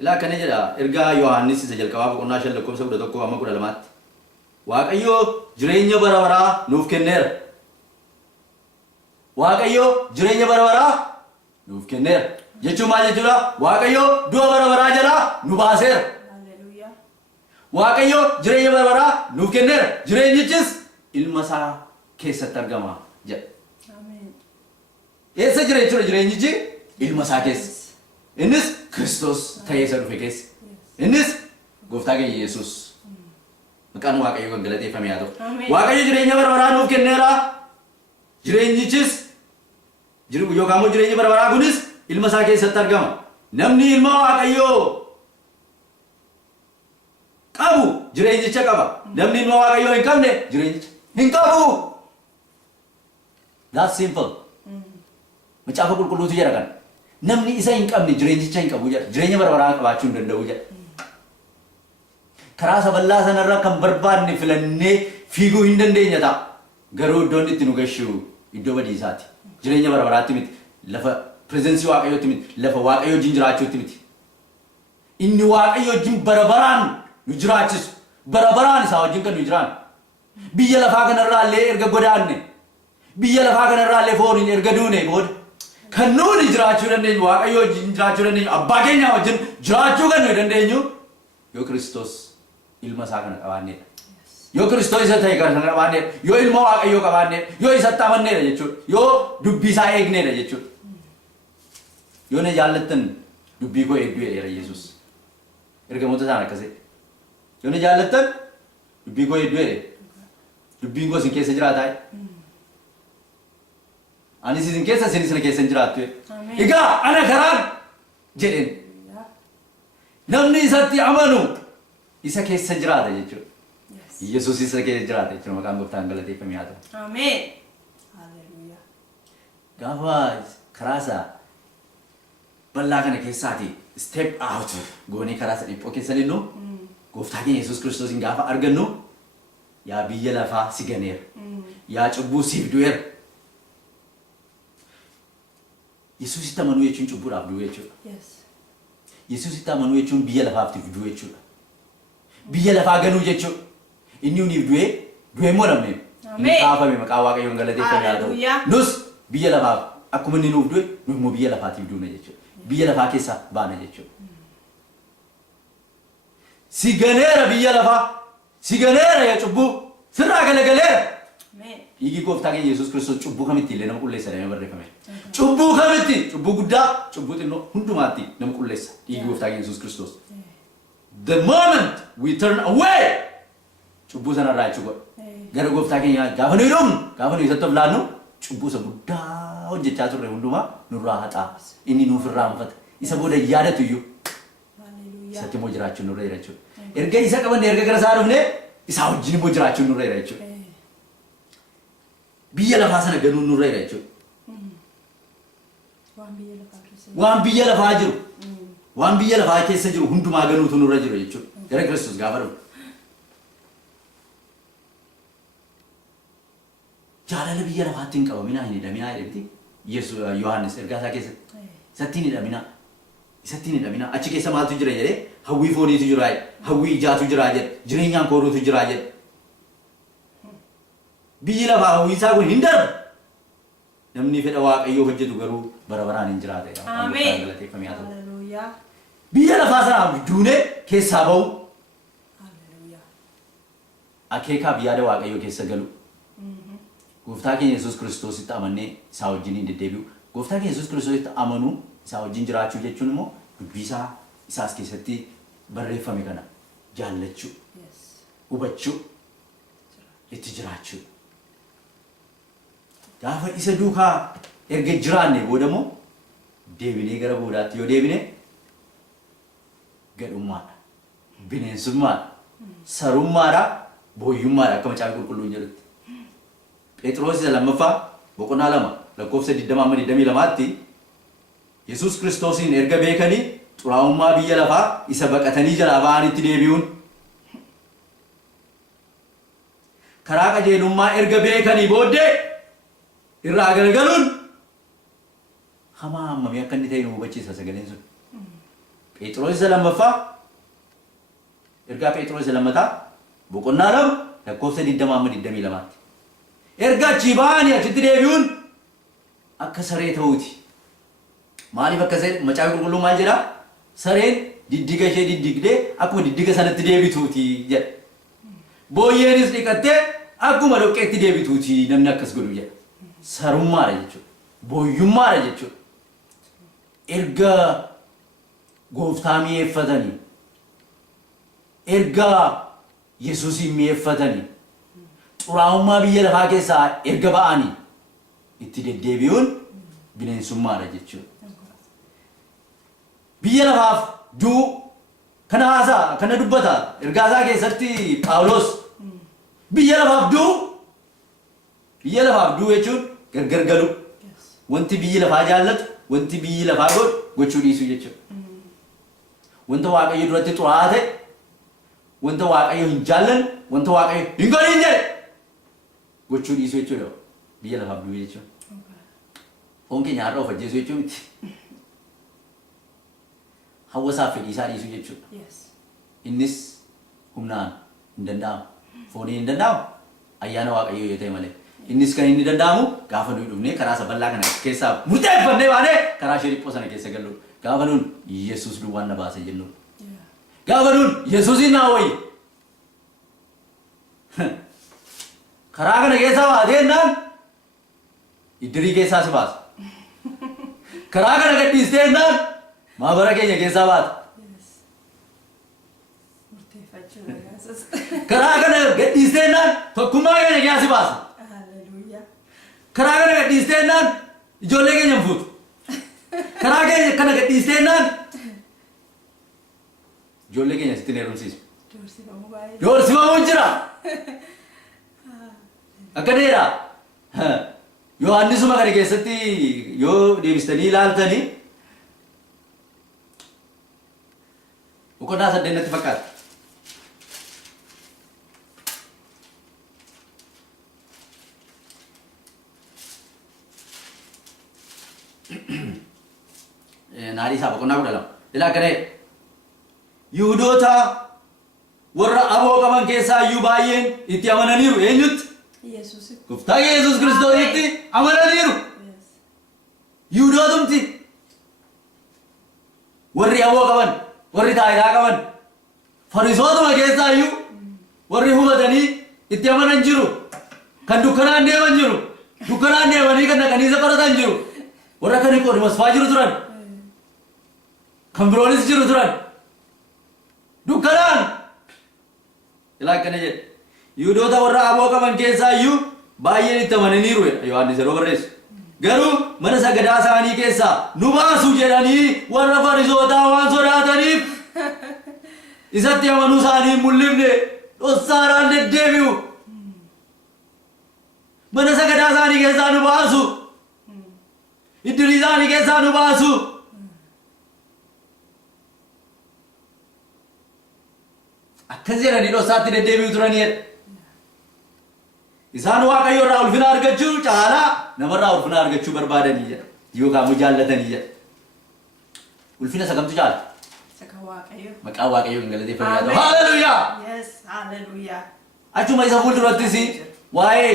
إلا كان جدا إرجع يوحنس سجل كواب قلنا شل لكم سبب دكتور أما كل علامات واقعيو جرينيا برا نوف كنير واقعيو جرينيا برا نوف كنير يجوا ما يجوا واقعيو دوا برا جرا نباسر واقعيو جرينيا برا نوف كنير جرينيا جس المسا كيس ترجمة جد إيه سجري جرينيا جي المسا كيس إنس كريستوس تيسر في كيس إنس قفتاك يسوع مكان واقعي يقول غلطي فهمي هذا واقعي جرينيا برا نوف كنيرا جرينيا جس جرو يو كامو جرينيا برا كونس المسا كيس ترجمة نمني الماء واقعيو كابو جرينيا كابا نمني الماء واقعيو إن كم نه جرينيا إن كابو that's simple macam apa pun tu je kan namni isa in kam ni jreenji chain kabu je jreenja barabara ka bachun dandau je khara saballa sanarra kam barban ni filanne figu hindande nyata garu donni tinu gashu iddo badi sati jreenja barabara timit lafa presence wa kayo timit lafa wa kayo jinjirachu timit inni wa kayo jin barabaran nujrachis barabaran sa wajin kan nujran biya lafa kanarra le erga godanne biya lafa kanarra le forin erga dune bod kanun jirachu dande wa kayo jirachu dande abagenya wajin jirachu kan dande nyu yo Kristus ilma sakan kawanne yo Kristus isa thai kan kawanne yo ilma wa kayo kawanne yo isa tamanne re jechu yo dubbi sa egne re jechu yo ne jallatan dubbi ko egdu re Jesus erga mota sana kase yo ne jallatan dubbi ko egdu re dubbi ko sin kese jirata hai ani sin kese sin kese jirata hai iga ana kharan jedin namni satti amanu isa kese jirata jechu Jesus isa kese jirata jechu makam guftan galati pe miyata amen hallelujah gawa kharasa balla kana kesati step out goni kharasa dipo kesani no gufta ke Jesus Kristus gafa arganno ya biya lafa siganer ya cubu sibduer Jesus itamanu yechun cubu abdu yechu yes Jesus itamanu yechun biya lafa afti du yechu biya lafa ganu yechu inni uni duwe mo namne amen kafa me makawa ka yongala de kanyado nus biya lafa akumani nu duwe nu mo biya lafa ti du na yechu biya lafa kesa bana yechu siganera biya lafa siganera ya cubu sirra galagalera amen igi gofta ke Jesus Kristus cubu kamiti le nam kullesa le barre kame cubu kamiti cubu gudda cubu tinno hundumati nam kullesa igi gofta ke Jesus Kristus the moment we turn away cubu sana ra cubu gara gofta ke ya gafanu irum gafanu isatto blanu cubu sa gudda hojjecha turre hunduma nurra hata inni nu firra mafat isa boda yadatu yu hallelujah satti mo jirachu nurre rachu erga isa kaban erga gara sarufne isa hojjini mo jirachu nurre rachu biya lafa sana ganu nurre rachu wan biya lafa jiru wan biya lafa keessa jiru hunduma ganu tu nurre jiru jechu gara Kristus gafaru jaalala biya lafa tin qabamina hin damina edti Yesu Yohannes erga sa keessa sattini damina isatti ni damina achi keessa maaltu jira jedhe hawwii fooniitu jira hawwii ijaatu jira jedhe jireenyaan kooruutu jira jedhe biyyi lafaa hawwii isaa kun hin darbu namni fedha waaqayyoo hojjetu garuu bara baraan hin jiraata amen galateeffamee haa ta'u hallelujah biyya lafaa sanaa duunee keessaa ba'u hallelujah akeekaa biyyaada waaqayyoo keessa galu gooftaa keenya Yesuus Kiristoositti amannee isaa wajjin deddeebi'u gooftaa keenya Yesuus Kiristoositti amanuu isa wajjin jiraachuu jechuun immoo dubbii isaas keessatti barreeffame kana jaallachuu hubachuu itti jiraachuu gaafa isa duukaa erga jiraanne booda immoo deebinee gara boodaatti yoo deebine gadhummaadha bineensummaadha sarummaadha booyyummaadha akka macaafa qulqulluun jedhutti Phexros isa lammaffaa boqonnaa 2 lakkoofsa 22 Yesus Kristosin erga beekanii xuraa'ummaa biyya lafaa isa baqatanii jalaa ba'anitti deebi'uun karaa qajeelummaa erga beekanii booddee irraa galgaluun hamaa hammamii akka inni ta'e nu hubachiisa sagaleen sun Phexros lammaffaa ergaa Phexros lammataa boqonnaa 2 lakkoofsa 22 erga achi ba'anii achitti deebi'uun akka saree ta'uuti. Maaliif akka saree Macaafa Qulqulluu maal jedha? Sareen diddiga ishee diddigdee akkuma diddiga sanatti deebituuti jedha. Booyyeenis dhiqattee akkuma dhoqqeetti deebituuti namni akkas godhu jedha. Sarummaadha jechuudha. Booyyummaadha jechuudha. Erga gooftaa mi'eeffatanii erga Yesuusin mi'eeffatanii xuraa'ummaa biyya lafaa keessaa erga ba'anii itti deddeebi'uun bineensummaadha jechuudha. Biyya lafaaf du'u kana haasaa kana dubbata ergaasaa keessatti Phaawulos biyya lafaaf du'u jechuun gargar galu wanti biyyi lafaa jaallatu wanti biyyi lafaa gochuu dhiisuu jechuudha. Wanta Waaqayyo duratti xuraa'aa ta'e wanta Waaqayyo hin jaallanne wanta Waaqayyo hin godhin jedhe gochuu dhiisuu jechuudha. Biyya lafaaf du'u jechuudha. Foon keenya har'a of ajjeesuu jechuu miti. Hawwasaaf fedhii isaa dhiisuu jechuudha. Innis humnaan hin danda'amu. Fooniin hin danda'amu. Ayyaana Waaqayyoo yoo ta'e malee. Innis kan inni danda'amu gaafa nuyi dhufnee karaa saballaa kana keessaa murteeffannee baanee karaa ishee dhiphoo sana keessa gallu. Gaafa nuun Yesuus duwwaan na baase jennu. Gaafa nuun Yesuusin naa wayyi. Karaa kana keessaa baatee jennaan iddirii keessaa si baasa. Karaa kana gadhiistee jennaan maabara keenya keessaa baata. Karaa kana gadhiistee jennaan tokkummaa keenya keessaa si baasa. Karaa kana gadhiistee jennaan ijoollee keenya hin fuutu. Karaa keenya kana gadhiistee jennaan ijoollee keenya sitti hin heerumsiisu. Doorsifamuu jira. Akka dheeraa Yohaannisuma kana keessatti yoo deebistanii ilaaltanii boqonnaa 8 natti fakkaata. Naari isaa boqonnaa 12 ilaa kana Yihuudoota warra aboo qaban keessaa iyyuu baay'een itti amananiiru. Eenyutti? Gooftaa Yesuus Kiristoositti amananiiru. Yihuudootumti warri aboo qaban warri taayitaa qaban Fariisotuma keessaa iyyuu warri hubatanii itti amanan jiru. Kan dukkanaan deeman jiru. Dukkanaan deemanii kan dhaqanii isa qoratan jiru. Warra kan hin qoodimasfaa jiru turan. Kan biroonis jiru turan. Dukkanaan ilaa akkana jedhe Yihuudoota warra aboo qaban keessaa iyyuu baay'een itti amananiiru Yohaannis yeroo barreessu. Garuu mana sagadaa isaanii keessaa nu baasu jedhanii warra Fariisotaa waan sodaataniif isatti amanuu isaanii hin mul'ifne dhossaadhaan deddeebi'u. Mana sagadaa isaanii keessaa nu baasu. Iddirii isaanii keessaa nu baasu. Akkas jedhanii dhossaatti deddeebi'u turaniidha. Isaan Waaqayyo irraa ulfina argachuu caalaa namarraa ulfina argachuu barbaadanii jedha. Yookaan jaallatanii jedha. Ulfina isa kamtu caala? Maqaan Waaqayyoo hin galateeffamne haa ta'u. Haaleluyyaa! Achuma isa fuuldurattis waa'ee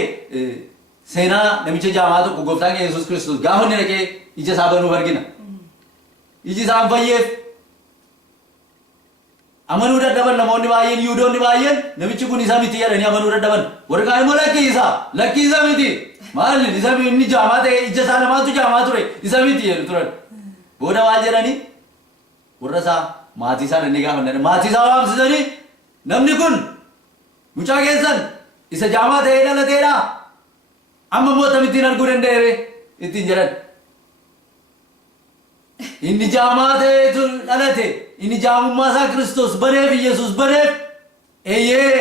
seenaa namicha jaamaa tokko gooftaan keenya Yesuus Kiristoos gaafa inni dhaqee ija isaa banuuf argina. Iji isaa hin fayyeef. Amanuu dadhaban namoonni baay'een Yihuudoonni baay'een namichi kun isa miti jedhanii amanuu dadhaban. Warri kaan immoo lakkii isa miti. Maali isa inni jaamaa ta'e ija isaa namaatu jaamaa ture isa miti jedhu turan. Booda maal jedhanii warra isaa maatii isaa dhannee gaafannan maatii isaa waamsisanii namni kun mucaa keessan isa jaamaa ta'ee dhalateedha. Amma immoo akkamittiin arguu danda'e ittiin jedhan. Inni jaamaa ta'eetu dhalate. Inni jaamummaa isaa Kiristoos bareef Yesuus bareef eeyyee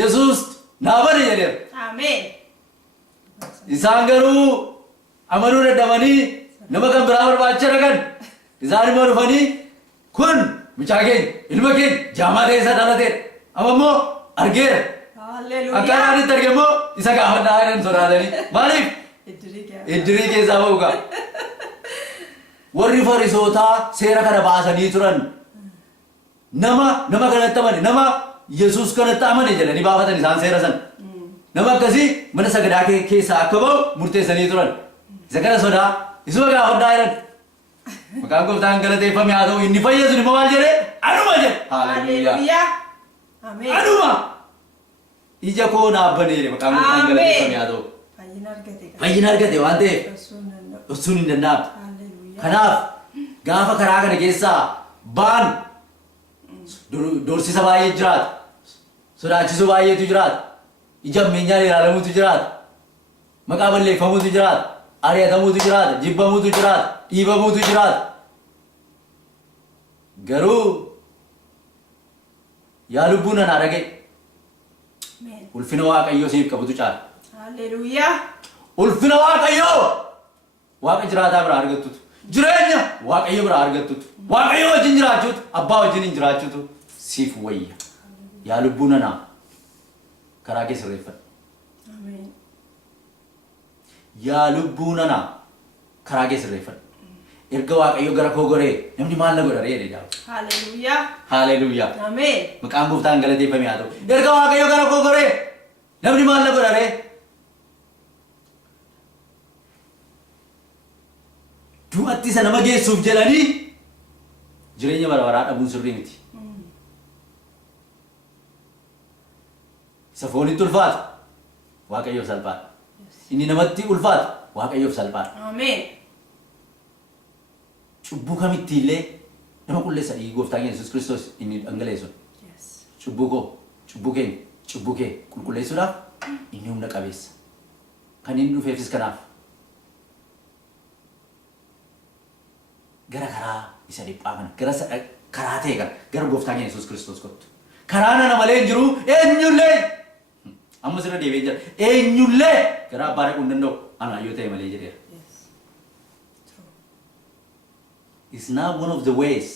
Yesuus naa bare jedheera. Ameen. Isaan garuu amanuu dadhabanii nama kan biraa barbaacha dhaqan. Isaan immoo dhufanii kun mucaa keenya ilma keenya jaamaa ta'e isa dhalateedha. Amma immoo argeera. Akka isaanitti arge immoo isa gaafadhaa jedhan sodaatanii. Maaliif? Iddirii keessaa ba'u qaba. Warri Fariisotaa seera kana baasanii turan nama kanatti amane nama Yesuus kanatti amane jedhanii baafatan isaan seera san. Nama akkasii mana sagadaa keessaa akka ba'u murteessanii turan. Isa kana sodaa isuma gaafadhaa jedhan. Maqaan Gooftaan galateeffame haa ta'u inni fayyadu dhimma maal jedhee anuma jedhe. Hallelujah. Ameen. Anuma. Ija koo naaf baneere maqaan Gooftaan galateeffame haa ta'u. Fayyina argate waan ta'eef dhoksuun hin danda'amtu. Kanaaf gaafa karaa kana keessaa ba'an doorsisa baay'ee jiraata. Sodaachisuu baay'eetu jiraata. Ija ammeenyaan ilaalamuutu jiraata. Maqaa balleeffamuutu jiraata. Ari'atamuutu jiraata. Jibbamuutu jiraata. Dhiibamuutu jiraata. Garuu yaa lubbuun anaa dhaga'e. Ulfina Waaqayyoo siif qabutu caala. Hallelujah. Ulfina Waaqayyoo Waaqa jiraataa biraa argattutu. Jireenya Waaqayyo biraa argattutu. Waaqayyo wajjin jiraachuutu. Abbaa wajjin hin jiraachuutu siif wayya. Yaa lubbuun anaa karaa kee sirreeffadhu. Ameen. Yaa lubbuun anaa karaa kee sirreeffadhu. Erga Waaqayyo gara koo goree namni maal na godha ree jedhaa. Hallelujah. Hallelujah. Ameen. Maqaan Gooftaan galateeffame haa ta'u. Erga Waaqayyo gara koo goree namni maal na godha ree. Du'atti isa nama geessuuf jedhanii jireenya bara baraa dhabuun sirrii miti. Isa foonitti ulfaatu Waaqayyoof salphaadha. Inni namatti ulfaatu Waaqayyoof salphaadha. Ameen. Cubbuu kamitti illee nama qulleessa dhiigi Gooftaan Yesuus Kiristoos inni dhangaleessu. Cubbuu koo, cubbuu keenya, cubbuu kee qulqulleessuudhaaf inni humna qabeessa. Kan inni dhufeefis kanaaf. Gara karaa isa dhiphaa kana, gara karaa ta'e kana, gara Gooftaan Yesuus Kiristoos kottu. Karaa nana malee hin jiru eenyullee amma sirra deebi'ee jira. Eenyullee gara abbaa dhaquu hin danda'u anaa yoo ta'e malee jedheera. It's not one of the ways.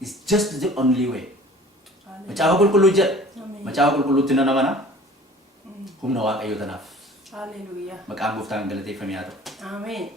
It's just the only way. Macaafa qulqulluu jedha. Macaafa qulqulluutti nan amana. Humna Waaqayyoo tanaaf. Hallelujah. Maqaan Gooftaan galateeffame haa ta'u. Ameen.